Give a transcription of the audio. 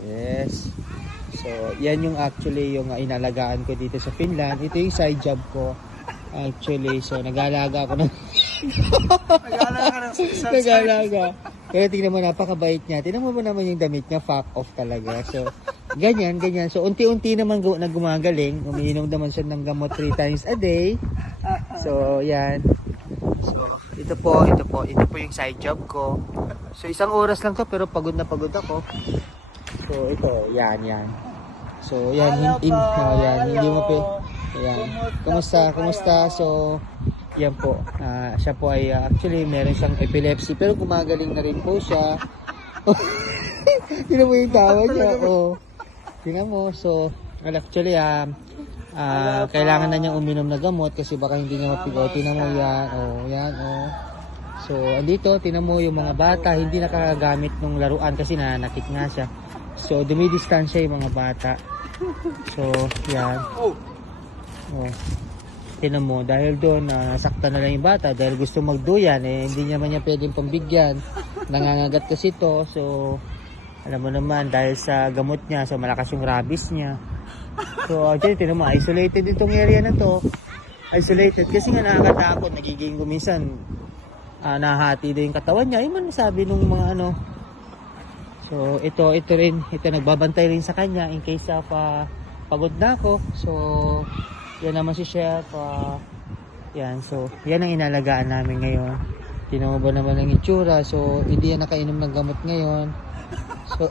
Yes. So, yan yung actually yung inalagaan ko dito sa Finland. Ito yung side job ko. Actually, so nag-aalaga ako ng Nag-aalaga ka ng isang nag-aalaga. Pero tingnan mo, napakabait niya. Tingnan mo ba naman yung damit niya, fuck off talaga. So, ganyan. So, unti-unti naman na gumagaling. Umiinom naman siya ng gamot 3 times a day. So, yan. So, ito po yung side job ko. So, 1 oras lang to pero pagod na pagod ako. So, ito, yan. So, yan, hindi mo pa, yan. Kumusta? So, yan po. Siya po ay, actually, meron siyang epilepsy, pero gumagaling na rin po siya. Tingnan mo yung tawa niya, oh. Tingnan mo, so, actually, kailangan na niyang uminom na gamot kasi baka hindi niya mapigaw. Tingnan mo yan, oh. So, andito, tingnan mo yung mga bata, hindi nakagamit ng laruan kasi nananakit nga siya. So, dumidistansya yung mga bata. So, yan. Oh. Tingnan mo, dahil doon, nasaktan na lang yung bata dahil gusto magduyan, hindi naman niya pwedeng pambigyan. Nangangagat kasi ito. So, alam mo naman, dahil sa gamot niya, so malakas yung rabies niya. So, actually, tingnan mo, isolated itong area na to. Isolated kasi nga nakakatakot, nagiging kuminsan, nahati din yung katawan niya. Yung man sabi nung mga ano. So, ito nagbabantay rin sa kanya in case of pagod na ako. So, yan naman si Chef. Yan, so, yan ang inalagaan namin ngayon. Tingnan mo ba naman ang itsura. So, hindi yan nakainom ng gamot ngayon. So,